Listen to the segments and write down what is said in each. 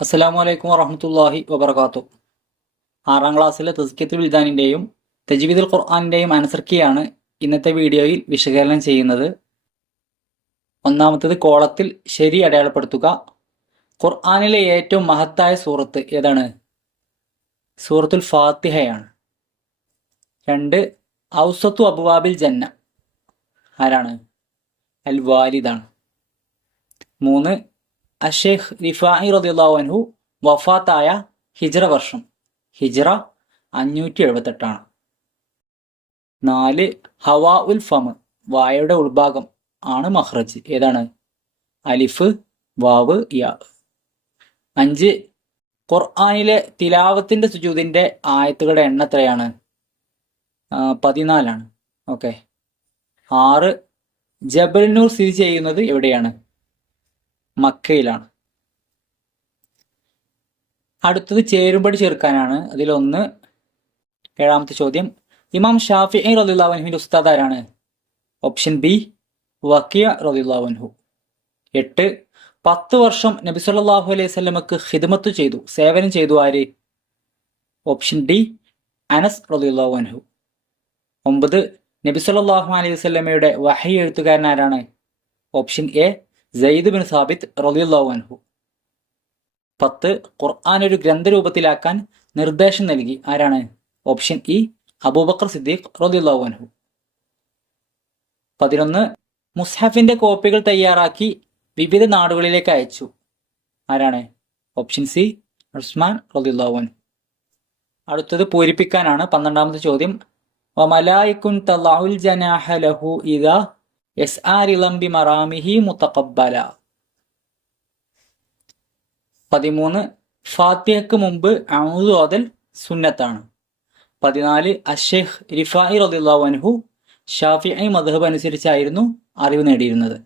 അസ്സലാമു അലൈക്കും വറഹ്മത്തുള്ളാഹി വബറകാതുഹു. 6ാം ക്ലാസ്സിലെ തസ്കിയത്തുൽ വിദ്വാനിന്റെയും തജ്വീദുൽ ഖുർആനിന്റെയും ആൻസർ കീയാണ് ഇന്നത്തെ വീഡിയോയിൽ വിശകലനം ചെയ്യുന്നത്. ഒന്നാമത്തേത് കോളത്തിൽ ശരി അടയാളപ്പെടുത്തുക. ഖുർആനിലെ ഏറ്റവും മഹത്തായ സൂറത്ത് ഏതാണ്? സൂറത്തുൽ ഫാത്തിഹയാണ്. 2. ഔസത്തു അബ്വാബിൽ ജന്ന ആരാണ്? അൽ വാലിദാണ്. 3. അഷേഖ് റിഫാഇ റളിയല്ലാഹു അൻഹു വഫാത്തായ ഹിജ്റ വർഷം ഹിജ്റ 578 ആണ്. 4. ഹവാ ഉൽ ഫം വായയുടെ ഉൾഭാഗം ആണ് മഖ്റജ് ഏതാണ്? അലിഫ് വാവ് യാ. 5. ഖുർആനിലെ തിലാവത്തിന്റെ സുജൂദിന്റെ ആയത്തുകളുടെ എണ്ണം എത്രയാണ്? 14 ആണ്. ഓക്കെ. 6. ജബൽ നൂർ സ്ഥിതി ചെയ്യുന്നത് എവിടെയാണ്? മക്കയിലാണ്. അടുത്തത് ചേരുംപടി ചേർക്കാനാണ്. അതിലൊന്ന് 7ാമത്തെ ചോദ്യം, ഇമാം ഷാഫിഈ റളിയല്ലാഹു അൻഹുവിന്റെ ഉസ്താദ് ആരാണ്? ഓപ്ഷൻ ബി വഖിയ റളിയല്ലാഹു അൻഹു. 8. 10 വർഷം നബി സല്ലല്ലാഹു അലൈഹി വസല്ലമക്ക് ഖിദ്മത്ത് ചെയ്തു, സേവനം ചെയ്തു ആര്? ഓപ്ഷൻ ഡി അനസ് റളിയല്ലാഹു അൻഹു. 9. നബി സല്ലല്ലാഹു അലൈഹി വസല്ലമയുടെ വഹി എഴുത്തുകാരൻ ആരാണ്? Option A Zaid bin Sabit റളിയല്ലാഹു അൻഹു. 10. ഖുർആൻ ഒരു ഗ്രന്ഥരൂപത്തിലാക്കാൻ നിർദ്ദേശം നൽകി ആരാണ്? ഓപ്ഷൻ ഇ അബൂബക്കർ സിദ്ദീഖ് റളിയല്ലാഹു അൻഹു. 11. മുസ്ഹഫിന്റെ കോപ്പികൾ തയ്യാറാക്കി വിവിധ നാടുകളിലേക്ക് അയച്ചു ആരാണ്? ഓപ്ഷൻ സി ഉസ്മാൻ റളിയല്ലാഹു അൻഹു. അടുത്തത് പൂരിപ്പിക്കാനാണ്. 12ാമത്തെ ചോദ്യം, വമലായികുൻ തളഉൽ ജനാഹ ലഹു ഇദാ യസ്ആരിളം ബിമറാമിഹി മുതഖബ്ബല. 13. ഫാത്തിഹയ്ക്ക് മുമ്പ് അഊദു ഓതൽ സുന്നത്താണ്. 14. അഷേഖ് റിഫാഇ റളിയല്ലാഹു അൻഹു ഷാഫിഈ മദ്ഹബ് അനുസരിച്ചായിരുന്നു അറിവ് നേടിയിരുന്നത്.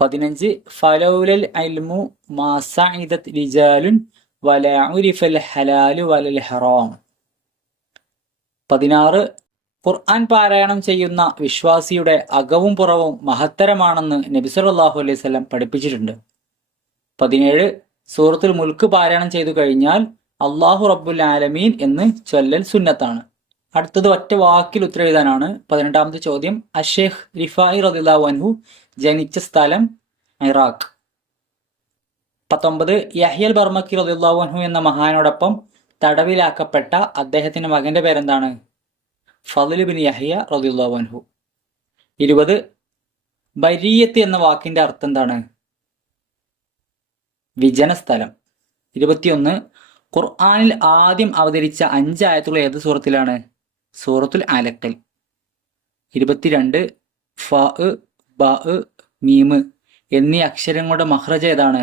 15. ഫലൗലൽ ഇൽമു മാ സഇദത് റിജാലുൻ വലാ ഉരിഫൽ ഹലാലു വലൽ ഹറാം. 16. ഖുർആൻ പാരായണം ചെയ്യുന്ന വിശ്വാസിയുടെ അകവും പുറവും മഹത്തരമാണെന്ന് നബി സല്ലല്ലാഹു അലൈഹി വസല്ലം പഠിപ്പിച്ചിട്ടുണ്ട്. 17. സൂറത്തുൽ മുൽക്ക് പാരായണം ചെയ്തു കഴിഞ്ഞാൽ അല്ലാഹു റബ്ബുൽ ആലമീൻ എന്ന് ചൊല്ലൽ സുന്നത്താണ്. അടുത്തത് ഒറ്റ വാക്കിൽ ഉത്തരവെഴുതാനാണ്. 18ാമത്തെ ചോദ്യം, അഷേഖ് റിഫാഇ റളിയല്ലാഹു അൻഹു ജനിച്ച സ്ഥലം ഇറാഖ്. 19. യഹ്യൽ ബർമക്കി റളിയല്ലാഹു അൻഹു എന്ന മഹാനോടൊപ്പം തടവിലാക്കപ്പെട്ട അദ്ദേഹത്തിന്റെ മകന്റെ പേരെന്താണ്? ഫളിൽ ബിൻ യഹ്യ റളിയല്ലാഹു അൻഹു. 20. ബരിയത്ത് എന്ന വാക്കിന്റെ അർത്ഥം എന്താണ്? വിജനസ്ഥലം. 21. ഖുർആനിൽ ആദ്യം അവതരിച്ച 5 ആയത്തുകൾ ഏത് സൂറത്തിലാണ്? സൂറത്തുൽ അലഖിൽ. 22. ഫ ബ മീം എന്നീ അക്ഷരങ്ങളുടെ മഖ്റജ് ഏതാണ്?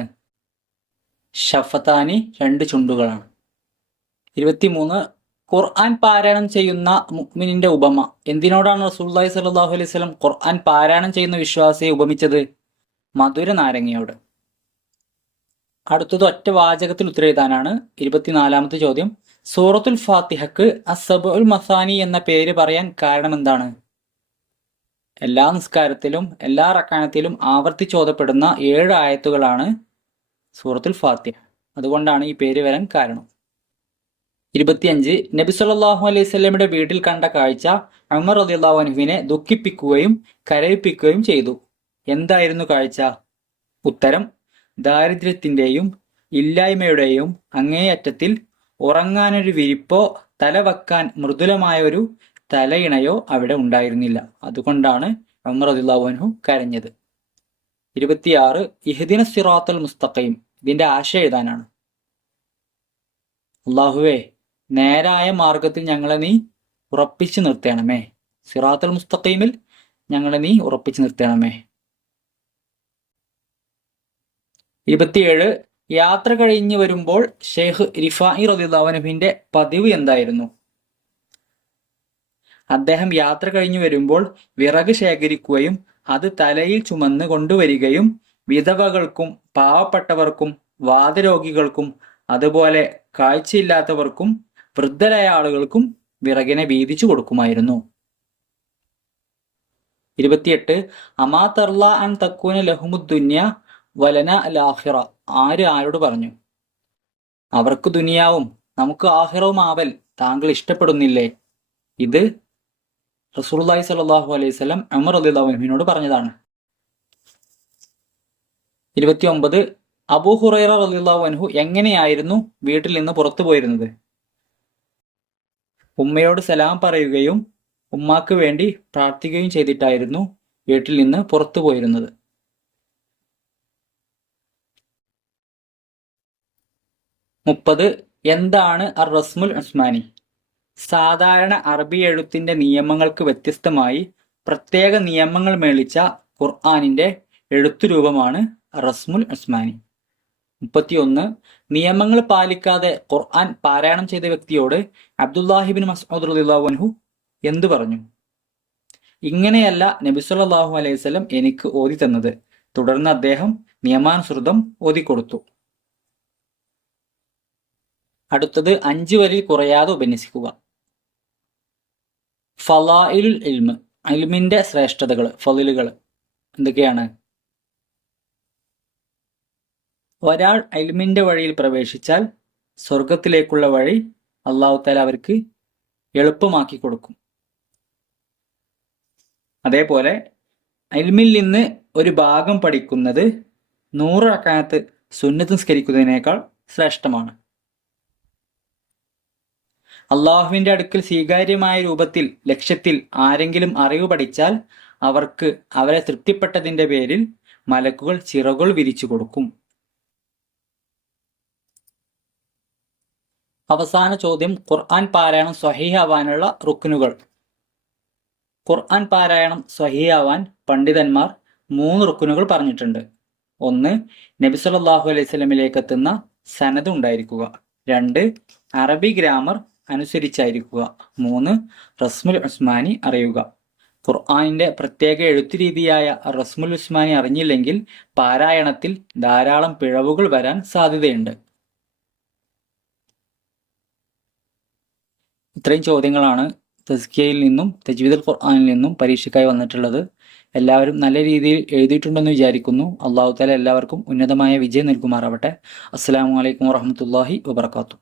ഷഫതാനി 2 ചുണ്ടുകളാണ്. 23. ഖുർആൻ പാരായണം ചെയ്യുന്ന മുഅ്മിനിന്റെ ഉപമ എന്തിനോടാണ് റസൂലുള്ളാഹി സ്വല്ലല്ലാഹു അലൈഹി വസല്ലം ഖുർആൻ പാരായണം ചെയ്യുന്ന വിശ്വാസിയെ ഉപമിച്ചത്? മധുര നാരങ്ങയോട്. അടുത്തത് ഒറ്റ വാചകത്തിൽ ഉത്തരവെഴുതാനാണ്. 24ാമത്തെ ചോദ്യം, സൂറത്തുൽ ഫാത്തിഹക്ക് അസ്സബഉൽ മസാനി എന്ന പേര് പറയാൻ കാരണം എന്താണ്? എല്ലാ നിസ്കാരത്തിലും എല്ലാ റക്അത്തിലും ആവർത്തിച്ചോതപ്പെടുന്ന 7 ആയത്തുകളാണ് സൂറത്തുൽ ഫാത്തിഹ. അതുകൊണ്ടാണ് ഈ പേര് വരാൻ കാരണം. 25. നബി സല്ലല്ലാഹു അലൈഹി വസല്ലമയുടെ വീട്ടിൽ കണ്ട കാഴ്ച ഉമർ റളിയല്ലാഹു അൻഹുവിനെ ദുഃഖിപ്പിക്കുകയും കരയിപ്പിക്കുകയും ചെയ്തു. എന്തായിരുന്നു കാഴ്ച? ഉത്തരം, ദാരിദ്ര്യത്തിന്റെയും ഇല്ലായ്മയുടെയും അങ്ങേയറ്റത്തിൽ ഉറങ്ങാനൊരു വിരിപ്പോ തലവെക്കാൻ മൃദുലമായ ഒരു തലയിണയോ അവിടെ ഉണ്ടായിരുന്നില്ല. അതുകൊണ്ടാണ് ഉമർ റളിയല്ലാഹു അൻഹു കരഞ്ഞത്. 26. ഇഹ്ദിന സിറാത്തൽ മുസ്തഖീം ഇതിന്റെ ആശയം എഴുതാനാണ്. അല്ലാഹുവേ, നേരായ മാർഗത്തിൽ ഞങ്ങളെ നീ ഉറപ്പിച്ചു നിർത്തണമേ. സിറാത്തുൽ മുസ്തഖീമിൽ ഞങ്ങളെ നീ ഉറപ്പിച്ചു നിർത്തണമേ. 27. യാത്ര കഴിഞ്ഞു വരുമ്പോൾ ഷെയ്ഖ് റിഫാഇ റളിയല്ലാഹു അൻഹുവിന്റെ പതിവ് എന്തായിരുന്നു? അദ്ദേഹം യാത്ര കഴിഞ്ഞു വരുമ്പോൾ വിറക് ശേഖരിക്കുകയും അത് തലയിൽ ചുമന്ന് കൊണ്ടുവരികയും വിധവകൾക്കും പാവപ്പെട്ടവർക്കും വാതരോഗികൾക്കും അതുപോലെ കാഴ്ചയില്ലാത്തവർക്കും വൃദ്ധരായ ആളുകൾക്കും വിറകിനെ വീതിച്ചു കൊടുക്കുമായിരുന്നു. 28. അമാ തർല അൻ തക്കൂന ലഹുമുദ്ദുന്യ വലന ലാഹിറ, ആര് ആരോട് പറഞ്ഞു? അവർക്ക് ദുനിയാവും നമുക്ക് ആഹിറവും ആവൽ താങ്കൾ ഇഷ്ടപ്പെടുന്നില്ലേ? ഇത് റസൂലുള്ളാഹി സ്വല്ലല്ലാഹു അലൈഹി വസല്ലം ഉമർ റളിയല്ലാഹു അൻഹുവിനോട് പറഞ്ഞതാണ്. 29 അബൂ ഹുറൈറ റളിയല്ലാഹു അൻഹു എങ്ങനെയായിരുന്നു വീട്ടിൽ നിന്ന് പുറത്തു പോയിരുന്നത്? ഉമ്മയോട് സലാം പറയുകയും ഉമ്മാക്ക് വേണ്ടി പ്രാർത്ഥിക്കുകയും ചെയ്തിട്ടായിരുന്നു വീട്ടിൽ നിന്ന് പുറത്തു പോയിരുന്നത്. 30 എന്താണ് അർ റസ്മുൽ ഉസ്മാനി? സാധാരണ അറബി എഴുത്തിന്റെ നിയമങ്ങൾക്ക് വ്യത്യസ്തമായി പ്രത്യേക നിയമങ്ങൾ മേളിച്ച ഖുർആനിന്റെ എഴുത്തുരൂപമാണ് റസ്മുൽ ഉസ്മാനി. 31 നിയമങ്ങൾ പാലിക്കാതെ ഖുർആൻ പാരായണം ചെയ്ത വ്യക്തിയോട് അബ്ദുല്ലാഹിബിൻ മസ്ഊദ് റളിയല്ലാഹു അൻഹു എന്തു പറഞ്ഞു? ഇങ്ങനെയല്ല നബി സല്ലല്ലാഹു അലൈഹി വസല്ലം എനിക്ക് ഓതി തന്നത്. തുടർന്ന് അദ്ദേഹം നിയമാനുസൃതം ഓതിക്കൊടുത്തു. അടുത്തത് 5 വരിൽ കുറയാതെ ഉപന്യസിക്കുക. ഫളായിലുൽ ഇൽമ്, ഇൽമിന്റെ ശ്രേഷ്ഠതകൾ, ഫളിലുകൾ എന്തൊക്കെയാണ്? ഒരാൾ ഇൽമിന്റെ വഴിയിൽ പ്രവേശിച്ചാൽ സ്വർഗത്തിലേക്കുള്ള വഴി അല്ലാഹു തആല അവർക്ക് എളുപ്പമാക്കി കൊടുക്കും. അതേപോലെ ഇൽമിൽ നിന്ന് ഒരു ഭാഗം പഠിക്കുന്നത് 100 റക്അത്ത് സുന്നത്ത് നിസ്കരിക്കുന്നതിനേക്കാൾ ശ്രേഷ്ഠമാണ്. അള്ളാഹുവിന്റെ അടുക്കൽ സ്വീകാര്യമായ രൂപത്തിൽ ലക്ഷ്യത്തിൽ ആരെങ്കിലും അറിവ് പഠിച്ചാൽ അവർക്ക് അവരെ തൃപ്തിപ്പെട്ടതിന്റെ പേരിൽ മലക്കുകൾ ചിറകുകൾ വിരിച്ചു കൊടുക്കും. അവസാന ചോദ്യം, ഖുർആൻ പാരായണം സ്വഹീഹാവാനുള്ള റുക്നുകൾ. ഖുർആൻ പാരായണം സ്വഹീഹാവാൻ പണ്ഡിതന്മാർ 3 റുക്നുകൾ പറഞ്ഞിട്ടുണ്ട്. 1 നബി സല്ലല്ലാഹു അലൈഹി വസല്ലമിലേക്ക് എത്തുന്ന സനദ് ഉണ്ടായിരിക്കുക. 2 അറബി ഗ്രാമർ അനുസരിച്ചായിരിക്കുക. 3 റസ്മുൽ ഉസ്മാനി അറിയുക. ഖുർആനിന്റെ പ്രത്യേക എഴുത്തുരീതിയായ റസ്മുൽ ഉസ്മാനി അറിഞ്ഞില്ലെങ്കിൽ പാരായണത്തിൽ ധാരാളം പിഴവുകൾ വരാൻ സാധ്യതയുണ്ട്. ഇത്രയും ചോദ്യങ്ങളാണ് തസ്കിയയിൽ നിന്നും തജ്വീദുൽ ഖുർആനിൽ നിന്നും പരീക്ഷയ്ക്കായി വന്നിട്ടുള്ളത്. എല്ലാവരും നല്ല രീതിയിൽ എഴുതിയിട്ടുണ്ടെന്ന് വിചാരിക്കുന്നു. അല്ലാഹു തആല എല്ലാവർക്കും ഉന്നതമായ വിജയം നൽകുമാറാവട്ടെ. അസ്സലാമു അലൈക്കും വറഹ്മത്തുള്ളാഹി വബറകാതുഹു.